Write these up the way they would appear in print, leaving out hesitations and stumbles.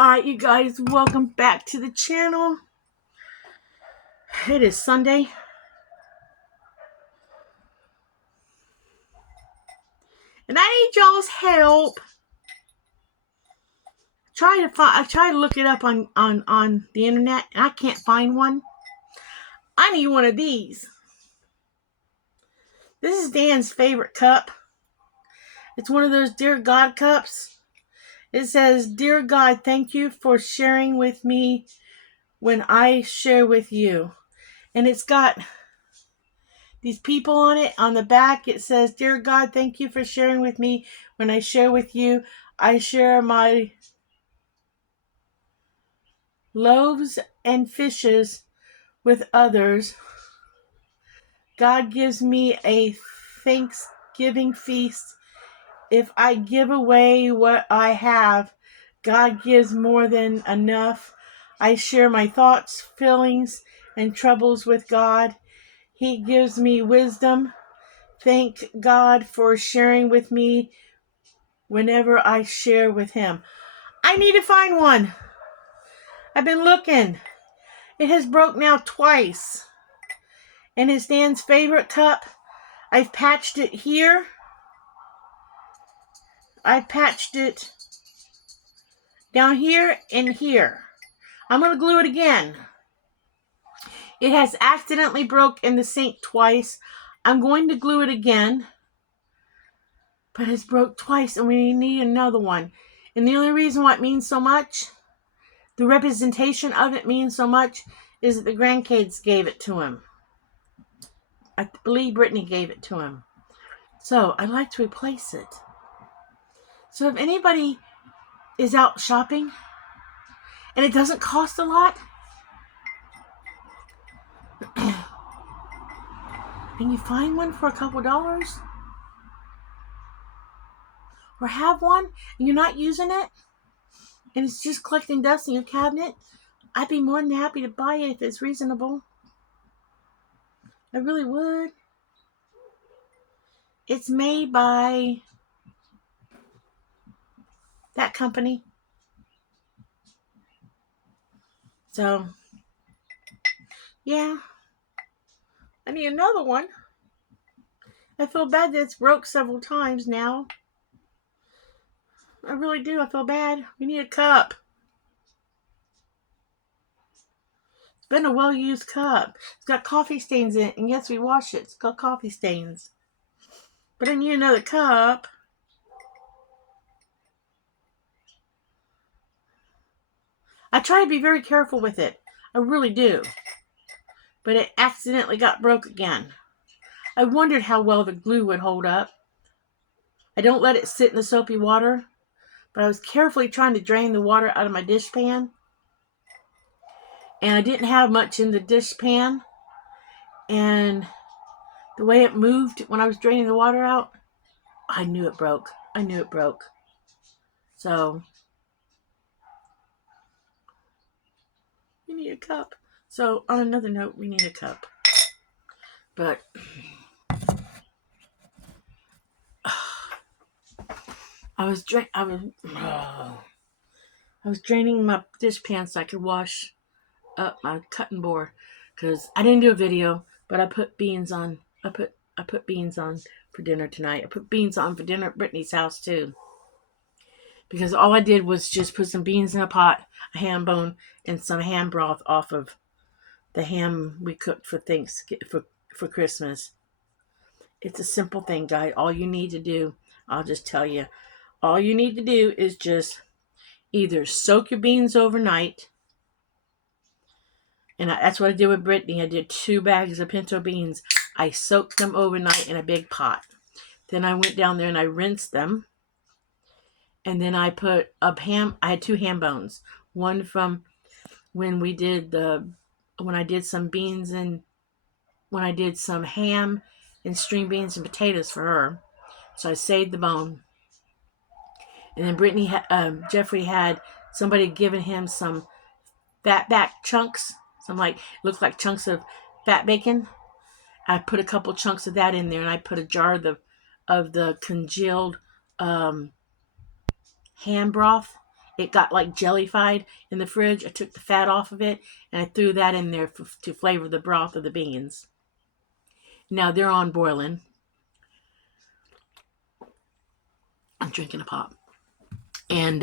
Alright, you guys, welcome back to the channel. It is Sunday. And I need y'all's help. I try to look it up on the internet, and I can't find one. I need one of these. This is Dan's favorite cup. It's one of those Dear God cups. It says, "Dear God, thank you for sharing with me when I share with you." And it's got these people on it. On the back, it says, "Dear God, thank you for sharing with me when I share with you. I share my loaves and fishes with others. God gives me a Thanksgiving feast. If I give away what I have, God gives more than enough. I share my thoughts, feelings, and troubles with God. He gives me wisdom. Thank God for sharing with me whenever I share with Him." I need to find one. I've been looking. It has broke now twice. And it's Dan's favorite cup. I've patched it here. I patched it down here and here. I'm going to glue it again. It has accidentally broke in the sink twice. I'm going to glue it again. But it's broke twice and we need another one. And the only reason why it means so much, the representation of it means so much, is that the grandkids gave it to him. I believe Brittany gave it to him. So I'd like to replace it. So if anybody is out shopping and it doesn't cost a lot, and you find one for a couple dollars, or have one and you're not using it, and it's just collecting dust in your cabinet, I'd be more than happy to buy it if it's reasonable. I really would. It's made by that company. So, yeah. I need another one. I feel bad that it's broke several times now. I really do. I feel bad. We need a cup. It's been a well-used cup. It's got coffee stains in it. And yes, we wash it. It's got coffee stains. But I need another cup. I try to be very careful with it. I really do. But it accidentally got broke again. I wondered how well the glue would hold up. I don't let it sit in the soapy water, but I was carefully trying to drain the water out of my dishpan. And I didn't have much in the dishpan. And the way it moved when I was draining the water out, I knew it broke. I knew it broke. So, we need a cup. So, on another note, we need a cup. But I was draining my dishpan so I could wash up my cutting board, because I didn't do a video, but I put beans on. I put beans on for dinner tonight. I put beans on for dinner at Brittany's house too, because all I did was just put some beans in a pot, a ham bone, and some ham broth off of the ham we cooked for for Christmas. It's a simple thing, guys. All you need to do, I'll just tell you, all you need to do is just either soak your beans overnight. And that's what I did with Brittany. I did 2 bags of pinto beans. I soaked them overnight in a big pot. Then I went down there and I rinsed them. And then I put I had 2 ham bones. One from when I did some beans and when I did some ham and string beans and potatoes for her. So I saved the bone. And then Jeffrey had somebody giving him some fat back chunks. Looked like chunks of fat bacon. I put a couple chunks of that in there, and I put a jar of the congealed ham broth it got like jellified in the fridge. I took the fat off of it and I threw that in there to flavor the broth of the beans. Now they're on boiling. I'm drinking a pop. And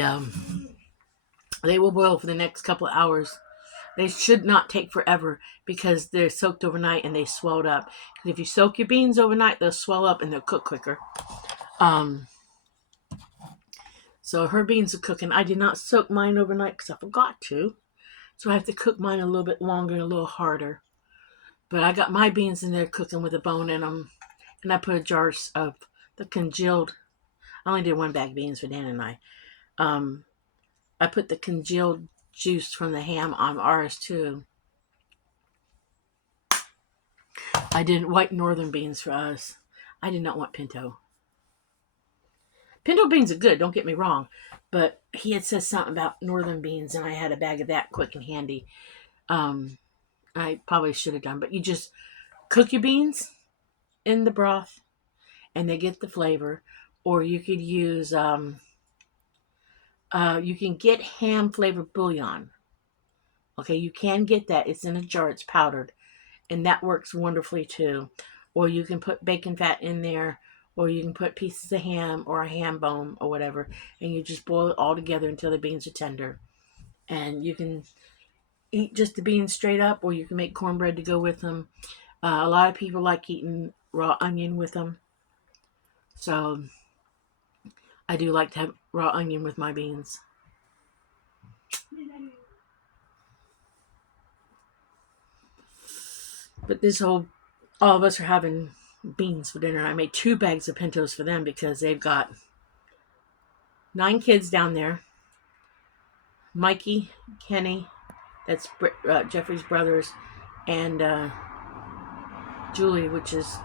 they will boil for the next couple of hours. They should not take forever because they're soaked overnight and they swelled up. Because if you soak your beans overnight, they'll swell up and they'll cook quicker. So her beans are cooking. I did not soak mine overnight because I forgot to. So I have to cook mine a little bit longer and a little harder. But I got my beans in there cooking with a bone in them. And I put a jar of the congealed. I only did 1 bag of beans for Dan and I. I put the congealed juice from the ham on ours too. I did white northern beans for us. I did not want pinto. Pinto beans are good, don't get me wrong. But he had said something about northern beans, and I had a bag of that quick and handy. I probably should have done, but you just cook your beans in the broth, and they get the flavor. Or you could use, you can get ham flavored bouillon. Okay, you can get that. It's in a jar, it's powdered, and that works wonderfully too. Or you can put bacon fat in there, or you can put pieces of ham or a ham bone or whatever, and you just boil it all together until the beans are tender. And you can eat just the beans straight up, or you can make cornbread to go with them. A lot of people like eating raw onion with them. So I do like to have raw onion with my beans. But all of us are having beans for dinner. I made 2 bags of pintos for them because they've got 9 kids down there. Mikey, Kenny, that's Jeffrey's brothers, and Julie, which is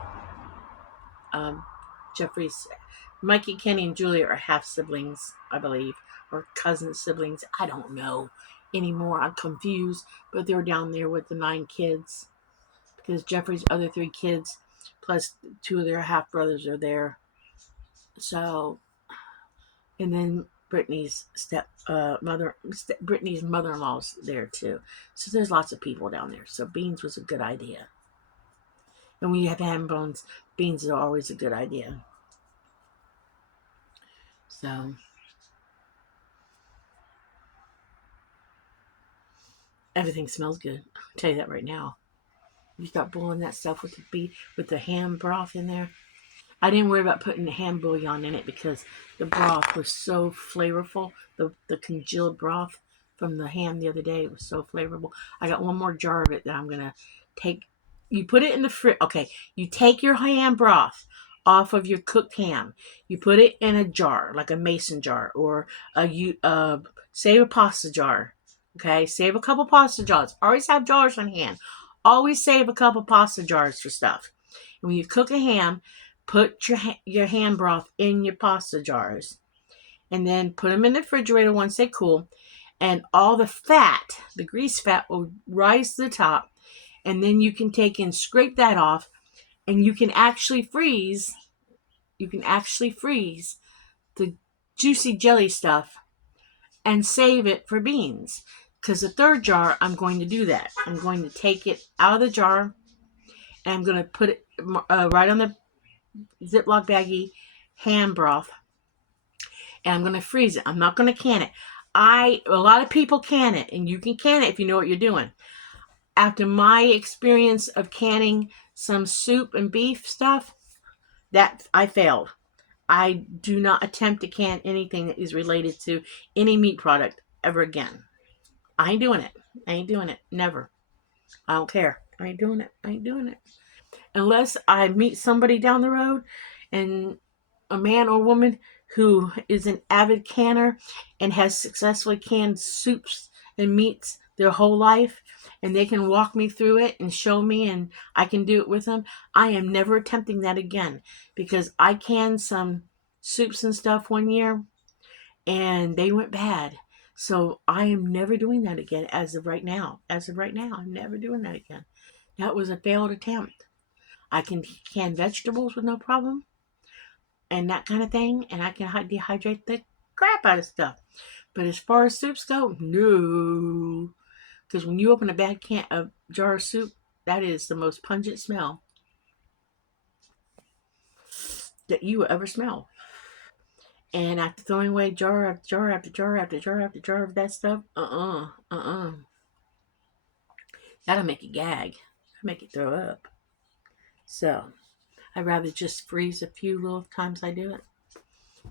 Jeffrey's. Mikey, Kenny, and Julie are half siblings, I believe, or cousin siblings. I don't know anymore. I'm confused, but they're down there with the 9 kids because Jeffrey's other 3 kids, plus 2 of their half brothers, are there. So, and then Brittany's Brittany's mother-in-law's there too. So there's lots of people down there. So beans was a good idea. And when you have ham bones, beans are always a good idea. So everything smells good. I'll tell you that right now. You start boiling that stuff with the ham broth in there. I didn't worry about putting the ham bouillon in it because the broth was so flavorful. The congealed broth from the ham the other day was so flavorful. I got 1 more jar of it that I'm gonna take. You put it in the fridge. Okay, you take your ham broth off of your cooked ham. You put it in a jar, like a mason jar, or save a pasta jar. Okay, save a couple pasta jars. Always have jars on hand. Always save a couple pasta jars for stuff. And when you cook a ham, put your ham broth in your pasta jars, and then put them in the refrigerator once they cool, and all the fat, the grease fat, will rise to the top, and then you can take and scrape that off, and you can actually freeze the juicy jelly stuff and save it for beans. Because the 3rd jar, I'm going to do that. I'm going to take it out of the jar, and I'm going to put it right on the Ziploc baggie ham broth, and I'm going to freeze it. I'm not going to can it. A lot of people can it, and you can can it if you know what you're doing. After my experience of canning some soup and beef stuff, that I failed. I do not attempt to can anything that is related to any meat product ever again. I ain't doing it. Never. I don't care. I ain't doing it. Unless I meet somebody down the road, and a man or woman who is an avid canner and has successfully canned soups and meats their whole life, and they can walk me through it and show me, and I can do it with them, I am never attempting that again, because I canned some soups and stuff one year and they went bad. So I am never doing that again as of right now. I'm never doing that again. That was a failed attempt. I can can vegetables with no problem and that kind of thing, and I can dehydrate the crap out of stuff. But as far as soups go, no. Because when you open a jar of soup, that is the most pungent smell that you will ever smell. And after throwing away jar after jar after jar after jar after jar of that stuff, that'll make you gag. That'll make you throw up. So, I'd rather just freeze a few little times I do it.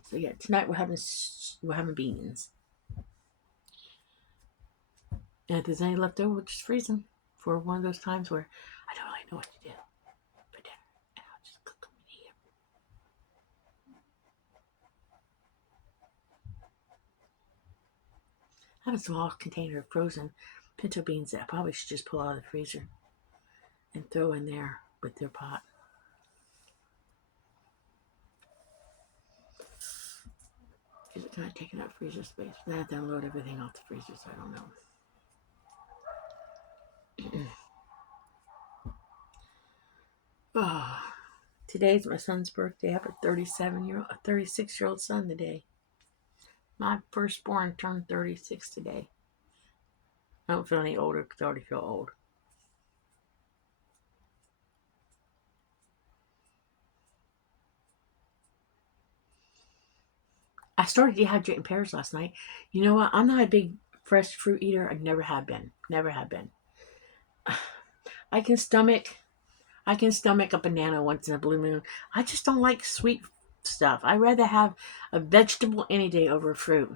So yeah, tonight we're having beans. And if there's any left over, we'll just freeze them for one of those times where I don't really know what to do for dinner. And I'll just cook them and eat them. I have a small container of frozen pinto beans that I probably should just pull out of the freezer and throw in there with their pot. Because it's kind of taking up freezer space. Then I have to unload everything off the freezer, so I don't know. Oh, today's my son's birthday. I have a 36-year-old son today. My firstborn turned 36 today. I don't feel any older because I already feel old. I started dehydrating pears last night. You know what? I'm not a big fresh fruit eater. I never have been. Never have been. I can stomach a banana once in a blue moon. I just don't like sweet stuff. I'd rather have a vegetable any day over fruit.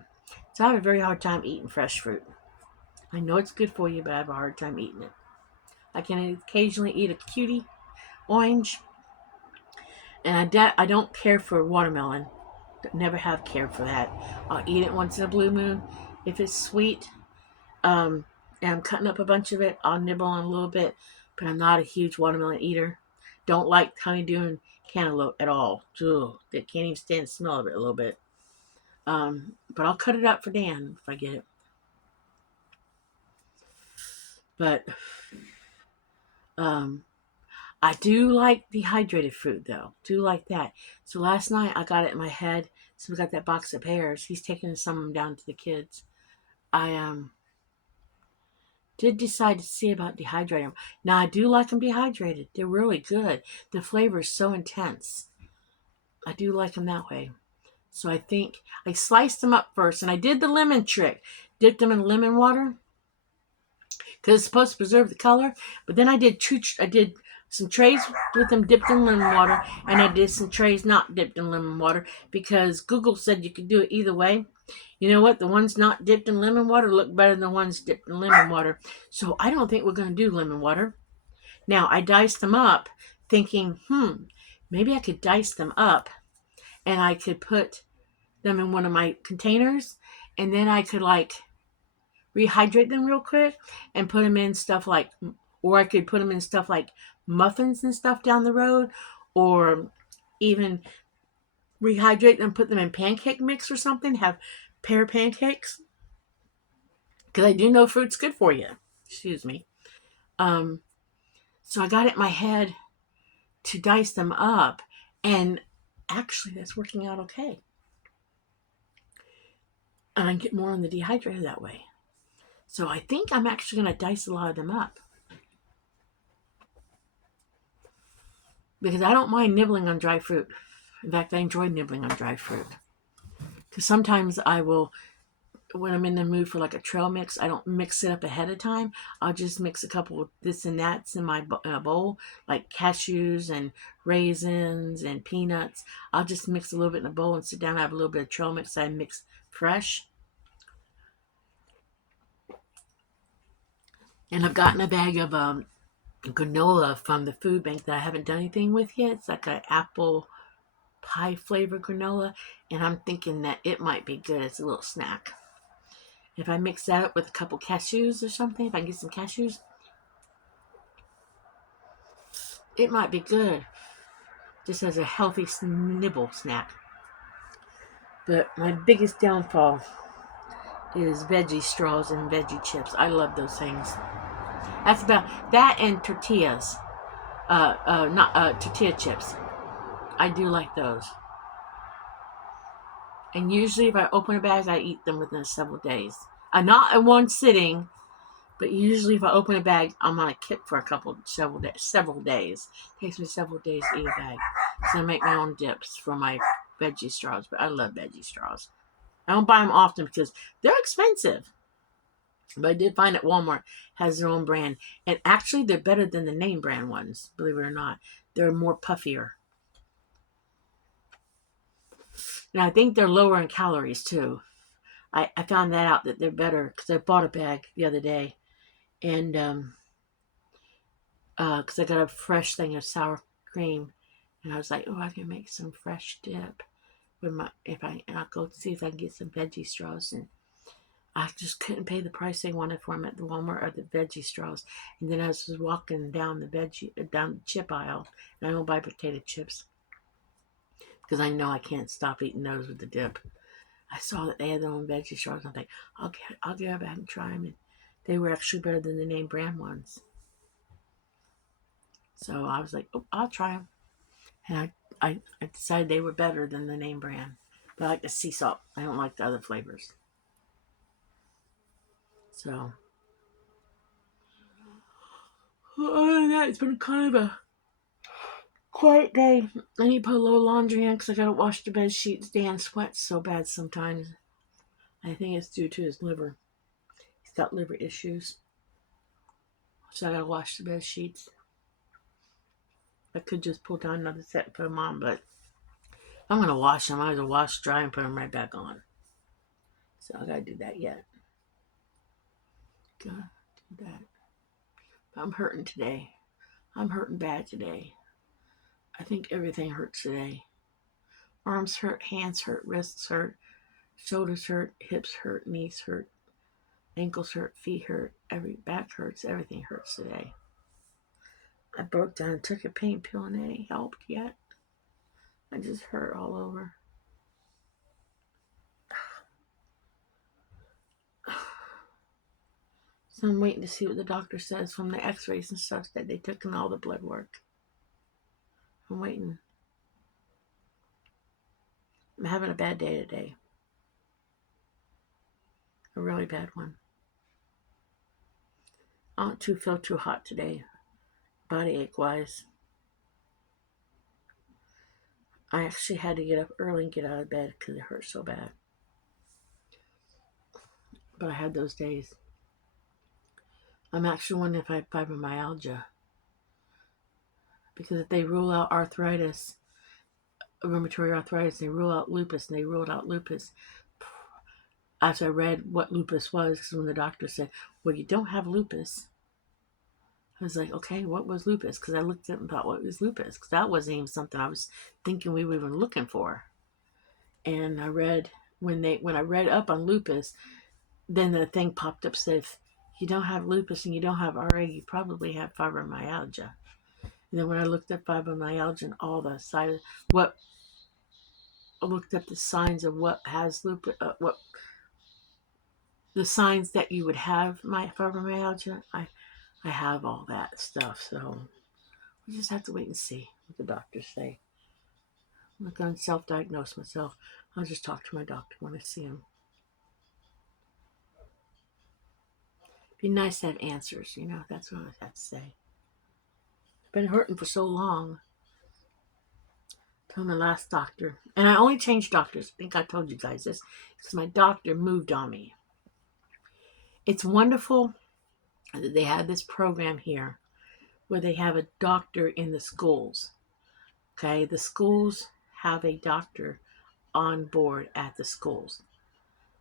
So I have a very hard time eating fresh fruit. I know it's good for you, but I have a hard time eating it. I can occasionally eat a cutie orange. And I don't care for watermelon. Never have cared for that. I'll eat it once in a blue moon. If it's sweet, and I'm cutting up a bunch of it, I'll nibble on a little bit. But I'm not a huge watermelon eater. Don't like honeydew and cantaloupe at all. Ugh, I can't even stand the smell of it a little bit. But I'll cut it up for Dan if I get it. But I do like dehydrated fruit though. Do like that. So last night I got it in my head. So we got that box of pears. He's taking some of them down to the kids. I did decide to see about dehydrating them. Now I do like them dehydrated. They're really good. The flavor is so intense. I do like them that way. So I think I sliced them up first, and I did the lemon trick. Dipped them in lemon water because it's supposed to preserve the color. But then I did some trays with them dipped in lemon water, and I did some trays not dipped in lemon water because Google said you could do it either way. You know what? The ones not dipped in lemon water look better than the ones dipped in lemon water. So I don't think we're going to do lemon water. Now, I diced them up thinking, maybe I could dice them up and I could put them in one of my containers, and then I could rehydrate them real quick and put them in stuff like, or I could put them in stuff like muffins and stuff down the road, or even rehydrate them, put them in pancake mix or something, have pear pancakes. Because I do know fruit's good for you. Excuse me. So I got it in my head to dice them up, and actually that's working out okay. And I can get more on the dehydrator that way. So I think I'm actually going to dice a lot of them up. Because I don't mind nibbling on dry fruit. In fact, I enjoy nibbling on dry fruit. Because sometimes I will, when I'm in the mood for like a trail mix, I don't mix it up ahead of time. I'll just mix a couple of this and that's in my bowl, like cashews and raisins and peanuts. I'll just mix a little bit in a bowl and sit down and have a little bit of trail mix I mix fresh. And I've gotten a bag of granola from the food bank that I haven't done anything with yet. It's like an apple pie flavor granola, and I'm thinking that it might be good as a little snack. If I mix that up with a couple cashews or something, if I can get some cashews, it might be good. Just as a healthy nibble snack. But my biggest downfall is veggie straws and veggie chips. I love those things. That's about that and tortillas. Not tortilla chips. I do like those. And usually if I open a bag, I eat them within several days. Not in one sitting, but usually if I open a bag, I'm on a kick for several days. It takes me several days to eat a bag. So I make my own dips for my veggie straws, but I love veggie straws. I don't buy them often because they're expensive. But I did find that Walmart has their own brand. And actually, they're better than the name brand ones, believe it or not. They're more puffier. And I think they're lower in calories, too. I found that out that they're better because I bought a bag the other day. And because I got a fresh thing of sour cream. And I was like, oh, I can make some fresh dip. And I'll go see if I can get some veggie straws. And I just couldn't pay the price they wanted for them at the Walmart or the veggie straws. And then I was walking down the chip aisle, and I don't buy potato chips because I know I can't stop eating those with the dip. I saw that they had their own veggie straws. And I'm like, I'll get back and try them. And they were actually better than the name brand ones. So I was like, oh, I'll try them. And I decided they were better than the name brand. But I like the sea salt. I don't like the other flavors. So, other than that, it's been kind of a quiet day. I need to put a little laundry in because I gotta wash the bed sheets. Dan sweats so bad sometimes. I think it's due to his liver. He's got liver issues. So I gotta wash the bed sheets. I could just pull down another set and put them on, but I'm gonna wash them. I either wash, dry, and put them right back on. So I gotta do that yet. Gotta do that. I'm hurting today. I'm hurting bad today. I think everything hurts today. Arms hurt, hands hurt, wrists hurt, shoulders hurt, hips hurt, knees hurt, ankles hurt, feet hurt, back hurts, everything hurts today. I broke down and took a pain pill and it ain't helped yet. I just hurt all over. So I'm waiting to see what the doctor says from the x-rays and stuff that they took and all the blood work. I'm waiting. I'm having a bad day today. A really bad one. I don't feel too hot today, body ache wise. I actually had to get up early and get out of bed because it hurt so bad. But I had those days. I'm actually wondering if I have fibromyalgia. Because if they rule out arthritis, rheumatoid arthritis, they rule out lupus, and they ruled out lupus. After I read what lupus was, because when the doctor said, well, you don't have lupus, I was like, okay, what was lupus? Because I looked at it and thought, what was lupus? Because that wasn't even something I was thinking we were even looking for. And I read, when I read up on lupus, then the thing popped up, said, if you don't have lupus and you don't have RA, you probably have fibromyalgia. And then when I looked at fibromyalgia and all the side, I looked up the signs of what has lupus, what the signs that you would have my fibromyalgia. I have all that stuff, so we just have to wait and see what the doctors say. I'm not going to self-diagnose myself. I'll just talk to my doctor when I see him. Be nice to have answers, that's what I have to say. I've been hurting for so long. Told my last doctor, and I only changed doctors. I think I told you guys this, because my doctor moved on me. It's wonderful that they have this program here where they have a doctor in the schools. Okay, the schools have a doctor on board at the schools.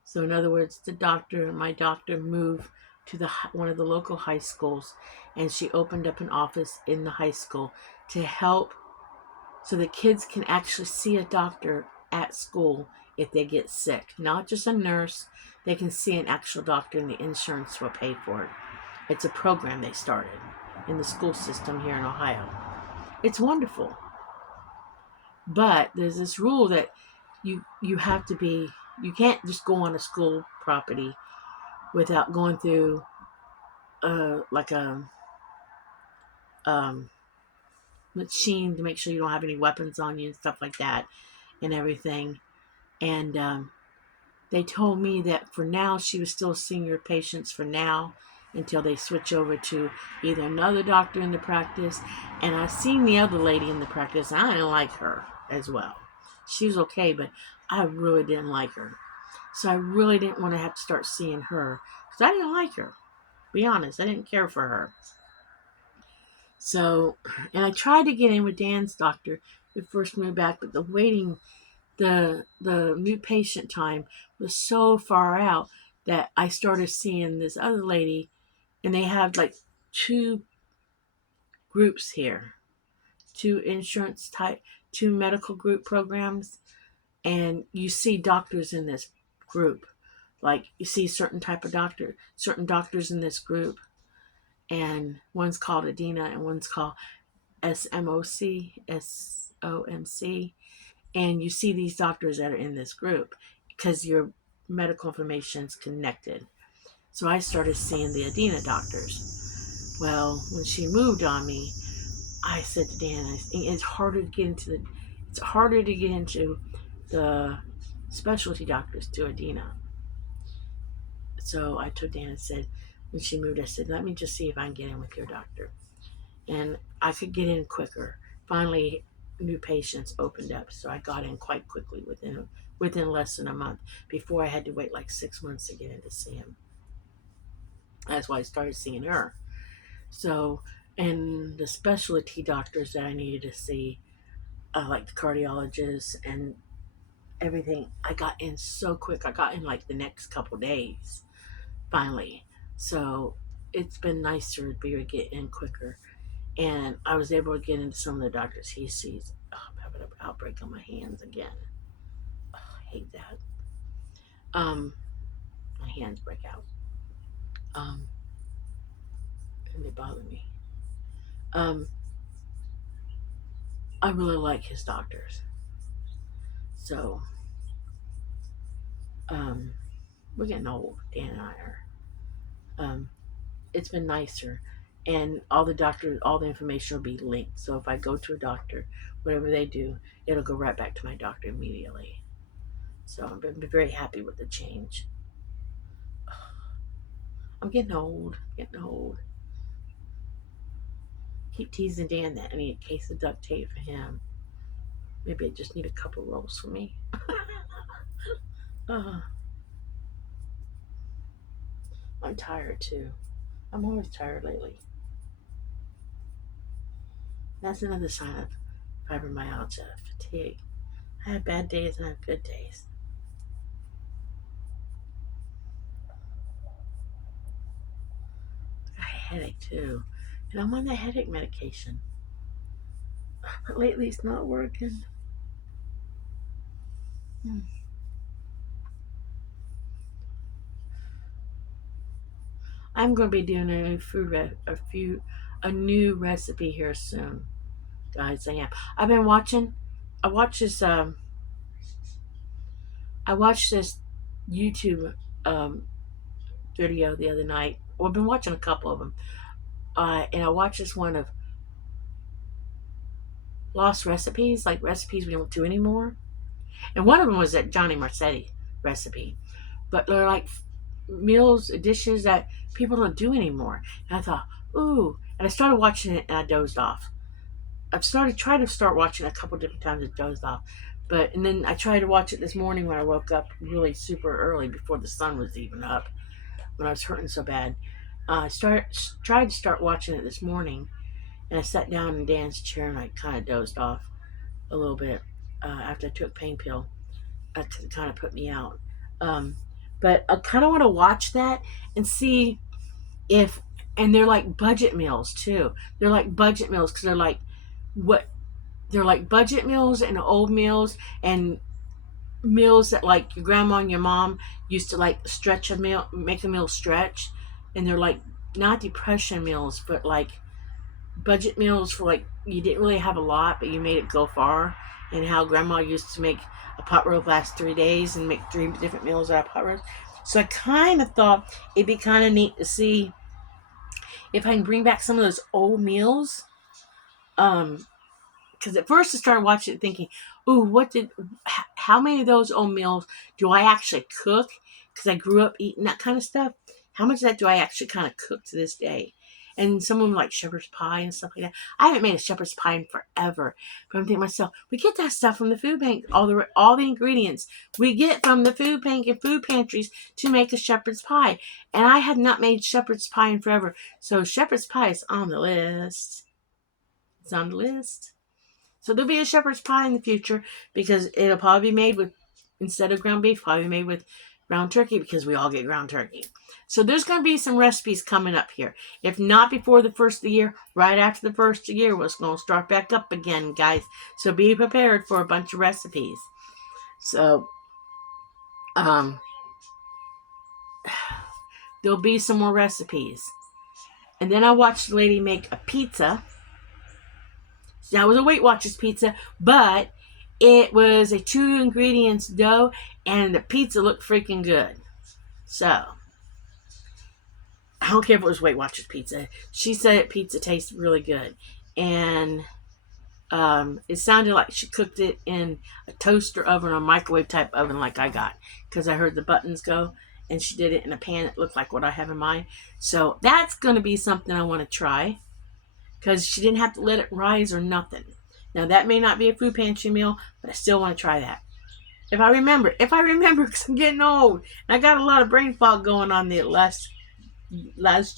So in other words, my doctor moved to one of the local high schools, and she opened up an office in the high school to help so the kids can actually see a doctor at school if they get sick. Not just a nurse, they can see an actual doctor and the insurance will pay for it. It's a program they started in the school system here in Ohio. It's wonderful. But there's this rule that you have to be, you can't just go on a school property without going through like a machine to make sure you don't have any weapons on you and stuff like that and everything. And they told me that for now she was still seeing her patients for now until they switch over to either another doctor in the practice. And I seen the other lady in the practice, and I didn't like her as well. She was okay, but I really didn't like her. So I really didn't want to have to start seeing her because I didn't like her. Be honest, I didn't care for her. So, and I tried to get in with Dan's doctor we first moved back, but the waiting, the new patient time was so far out that I started seeing this other lady, and they have like two groups here, two insurance type, two medical group programs, and you see doctors in this group. Like you see certain type of doctor, certain doctors in this group, and one's called Adina and one's called SMOC, SOMC, and you see these doctors that are in this group because your medical information is connected. So I started seeing the Adina doctors. Well, when she moved on me, I said to Dan, it's harder to get into the specialty doctors to Adina. So I told Dan and said, when she moved, I said, let me just see if I can get in with your doctor. And I could get in quicker. Finally, new patients opened up, so I got in quite quickly within less than a month. Before I had to wait like 6 months to get in to see him. That's why I started seeing her. So, and the specialty doctors that I needed to see, like the cardiologists and everything, I got in so quick. I got in like the next couple days, finally. So it's been nicer to be able to get in quicker. And I was able to get into some of the doctors he sees. Oh, I'm having an outbreak on my hands again. Oh, I hate that. My hands break out. And they bother me. Um, I really like his doctors. So, we're getting old. Dan and I are. Um, it's been nicer, and all the doctors, all the information will be linked. So if I go to a doctor, whatever they do, it'll go right back to my doctor immediately. So I've been very happy with the change. I'm getting old. Getting old. Keep teasing Dan that I need a case of duct tape for him. Maybe I just need a couple rolls for me. uh, I'm tired too. I'm always tired lately. That's another sign of fibromyalgia, fatigue. I have bad days and I have good days. I have a headache too. And I'm on the headache medication. But lately it's not working. Hmm. I'm going to be doing a new a new recipe here soon, guys. I am. I've been watching. I watched this. I watched this YouTube um, video the other night. Well, I've been watching a couple of them, and I watched this one of lost recipes, like recipes we don't do anymore. And one of them was that Johnny Marcetti recipe, but they're like meals, dishes that people don't do anymore. And I thought, ooh, and I started watching it and I dozed off. I've tried to start watching it a couple different times and dozed off. And then I tried to watch it this morning when I woke up really super early before the sun was even up when I was hurting so bad. Tried to start watching it this morning, and I sat down in Dan's chair and I kind of dozed off a little bit after I took pain pill. It kind of put me out. Um, but I kind of want to watch that and see if, and they're like budget meals too. They're like budget meals because what they're like budget meals and old meals and meals that like your grandma and your mom used to like stretch a meal, make a meal stretch, and they're like not depression meals, but like budget meals for like you didn't really have a lot, but you made it go far. And how grandma used to make a pot roast last 3 days and make 3 different meals out of pot roast. So I kind of thought it'd be kind of neat to see if I can bring back some of those old meals. because at first I started watching it thinking, ooh, how many of those oatmeals do I actually cook? Because I grew up eating that kind of stuff. How much of that do I actually kind of cook to this day? And some of them like shepherd's pie and stuff like that. I haven't made a shepherd's pie in forever. But I'm thinking to myself, we get that stuff from the food bank. All the ingredients we get from the food bank and food pantries to make a shepherd's pie. And I had not made shepherd's pie in forever. So shepherd's pie is on the list. It's on the list. So there'll be a shepherd's pie in the future because it'll probably be made with, instead of ground beef, probably made with ground turkey because we all get ground turkey. So there's going to be some recipes coming up here. If not before the first of the year, right after the first of the year, it's going to start back up again, guys. So be prepared for a bunch of recipes. So, there'll be some more recipes. And then I watched the lady make a pizza. Now, it was a Weight Watchers pizza, but it was a 2 ingredients dough, and the pizza looked freaking good. So, I don't care if it was Weight Watchers pizza. She said pizza tasted really good. And it sounded like she cooked it in a toaster oven or microwave type oven like I got. Because I heard the buttons go. And she did it in a pan that looked like what I have in mind. So that's going to be something I want to try. Because she didn't have to let it rise or nothing. Now that may not be a food pantry meal, but I still want to try that. If I remember, because I'm getting old. And I got a lot of brain fog going on the last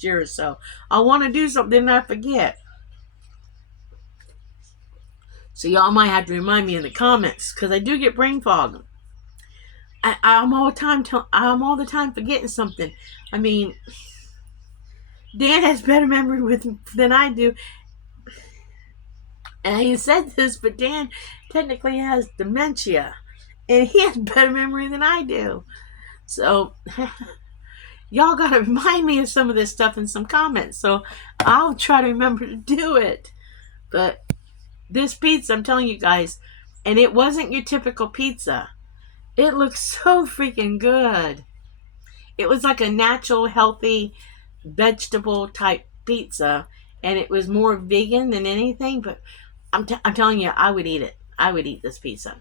year or so. I want to do something and I forget. So y'all might have to remind me in the comments because I do get brain fog. I'm all the time forgetting something. I mean, Dan has better memory than I do. And he said this, but Dan technically has dementia. And he has better memory than I do. So y'all got to remind me of some of this stuff in some comments. So I'll try to remember to do it. But this pizza, I'm telling you guys, and it wasn't your typical pizza. It looked so freaking good. It was like a natural, healthy, vegetable type pizza. And it was more vegan than anything. But I'm telling you, I would eat it. I would eat this pizza.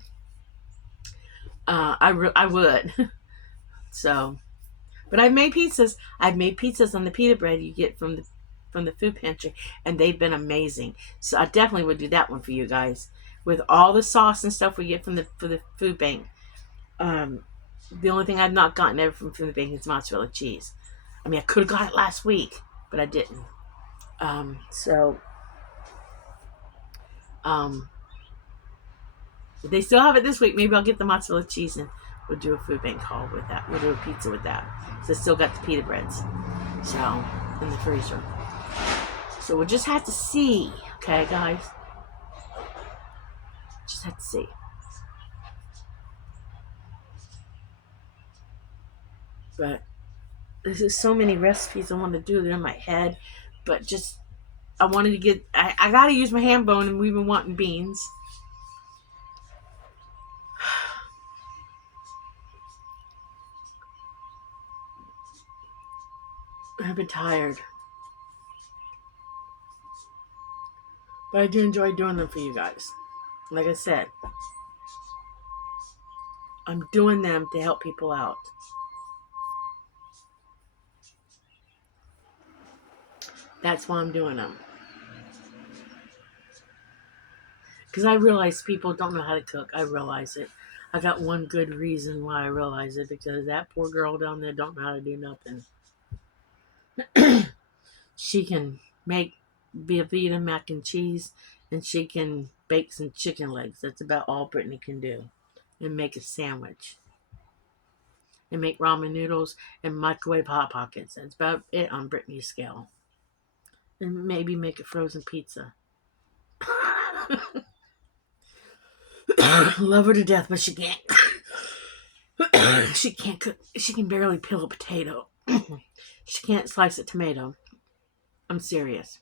I would. So, but I've made pizzas. I've made pizzas on the pita bread you get from the food pantry, and they've been amazing. So I definitely would do that one for you guys with all the sauce and stuff we get from the food bank. The only thing I've not gotten ever from the bank is mozzarella cheese. I mean, I could have got it last week, but I didn't. If they still have it this week, maybe I'll get the mozzarella cheese and we'll do a food bank haul with that. We'll do a pizza with that. So I still got the pita breads. So, in the freezer. So we'll just have to see. Okay, guys? Just have to see. But there's so many recipes I want to do that in my head. But just, I wanted to get, I got to use my ham bone, and we've been wanting beans. I've been tired. But I do enjoy doing them for you guys. Like I said, I'm doing them to help people out. That's why I'm doing them. Because I realize people don't know how to cook. I realize it. I got one good reason why I realize it. Because that poor girl down there don't know how to do nothing. She can make Velveeta mac and cheese, and she can bake some chicken legs. That's about all Brittany can do. And make a sandwich. And make ramen noodles and microwave Hot Pockets. That's about it on Brittany's scale. And maybe make a frozen pizza. Love her to death, but she can't. She can't cook. She can barely peel a potato. She can't slice a tomato. I'm serious.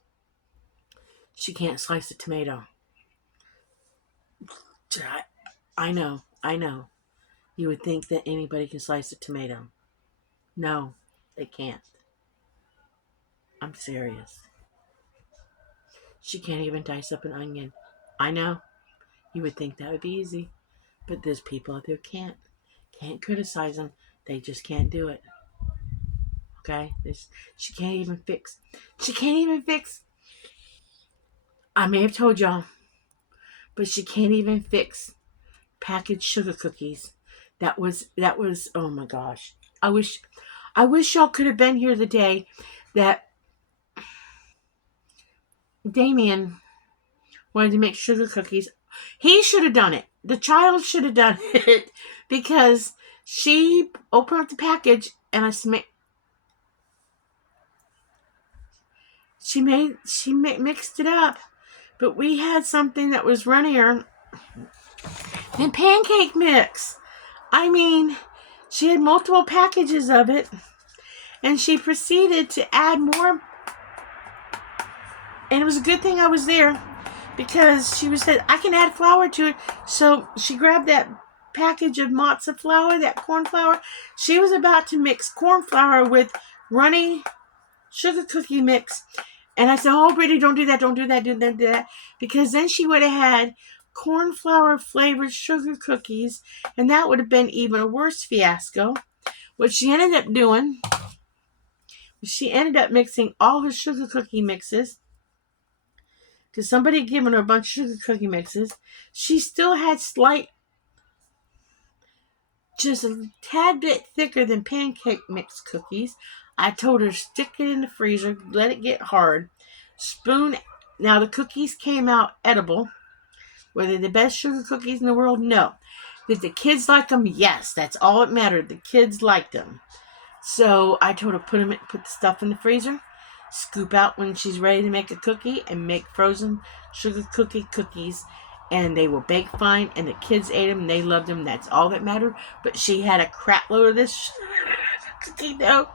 She can't slice a tomato. I know. You would think that anybody can slice a tomato. No, they can't. I'm serious. She can't even dice up an onion. I know. You would think that would be easy. But there's people out there can't criticize them. They just can't do it. Okay? She can't even fix. She can't even fix. I may have told y'all, but she can't even fix packaged sugar cookies. That was oh my gosh. I wish y'all could have been here the day that Damien wanted to make sugar cookies. He should have done it. The child should have done it because she opened up the package and she mixed it up. But we had something that was runnier than pancake mix. I mean, she had multiple packages of it, and she proceeded to add more. And it was a good thing I was there because she said, I can add flour to it. So she grabbed that package of matzo flour, that corn flour. She was about to mix corn flour with runny sugar cookie mix. And I said, oh, Brittany, don't do that, don't do that, do that. Because then she would have had corn flour flavored sugar cookies, and that would have been even a worse fiasco. What she ended up doing, she ended up mixing all her sugar cookie mixes, because somebody had given her a bunch of sugar cookie mixes. She still had just a tad bit thicker than pancake mix cookies. I told her, stick it in the freezer, let it get hard. Spoon. Now the cookies came out edible. Were they the best sugar cookies in the world? No. Did the kids like them? Yes. That's all that mattered. The kids liked them. So I told her, put the stuff in the freezer, scoop out when she's ready to make a cookie, and make frozen sugar cookies. And they will bake fine, and the kids ate them, and they loved them. That's all that mattered. But she had a crap load of this cookie dough,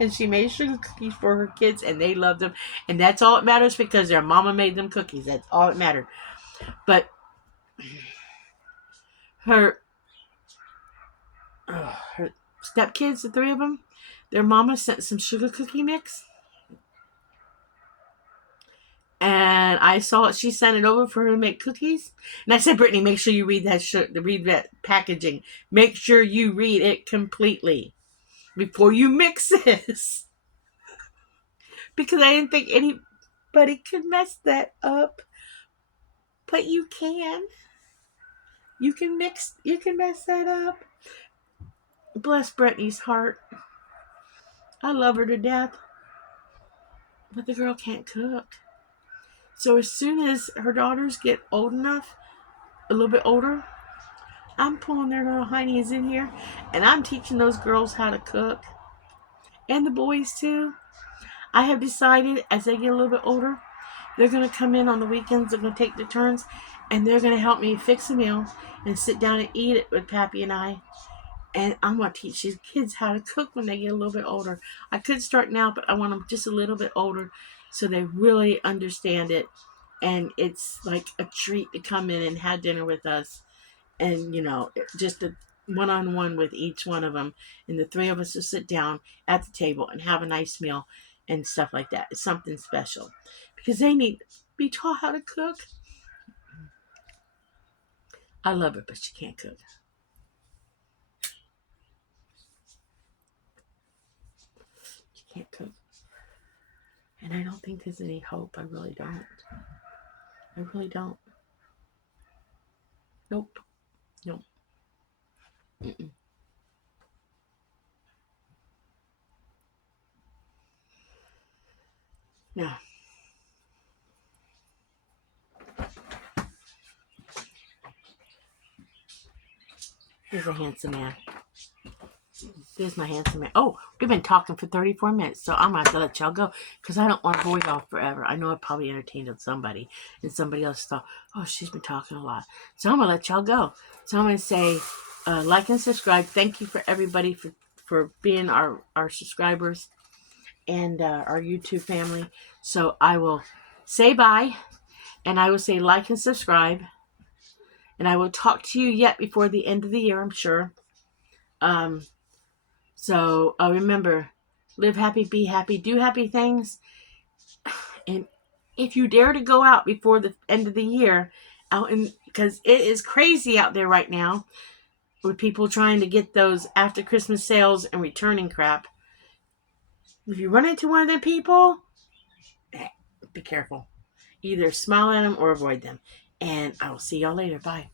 and she made sugar cookies for her kids, and they loved them. And that's all that matters, because their mama made them cookies. That's all that mattered. But her stepkids, the three of them, their mama sent some sugar cookie mix. And I saw it. She sent it over for her to make cookies. And I said, Brittany, make sure you read that packaging. Make sure you read it completely before you mix this. Because I didn't think anybody could mess that up. But you can. You can mess that up. Bless Brittany's heart. I love her to death. But the girl can't cook. So as soon as her daughters get old enough, a little bit older, I'm pulling their little heinies in here, and I'm teaching those girls how to cook. And the boys too. I have decided as they get a little bit older, they're going to come in on the weekends, they're going to take their turns, and they're going to help me fix a meal and sit down and eat it with Pappy and I. And I'm going to teach these kids how to cook when they get a little bit older. I could start now, but I want them just a little bit older so they really understand it. And it's like a treat to come in and have dinner with us. And, just a one-on-one with each one of them. And the three of us will sit down at the table and have a nice meal and stuff like that. It's something special. Because they need to be taught how to cook. I love her, but she can't cook. She can't cook. And I don't think there's any hope. I really don't. I really don't. Nope. Mm-mm. No. Here's a handsome man. There's my handsome man. Oh, we've been talking for 34 minutes, so I'm going to have to let y'all go because I don't want to bore y'all forever. I know I probably entertained somebody, and somebody else thought, oh, she's been talking a lot. So I'm going to let y'all go. So I'm going to say like and subscribe. Thank you for everybody for being our subscribers and our YouTube family. So I will say bye, and I will say like and subscribe, and I will talk to you yet before the end of the year, I'm sure. So remember, live happy, be happy, do happy things. And if you dare to go out before the end of the year out in, because it is crazy out there right now with people trying to get those after Christmas sales and returning crap. If you run into one of them people, be careful. Either smile at them or avoid them. And I will see y'all later. Bye.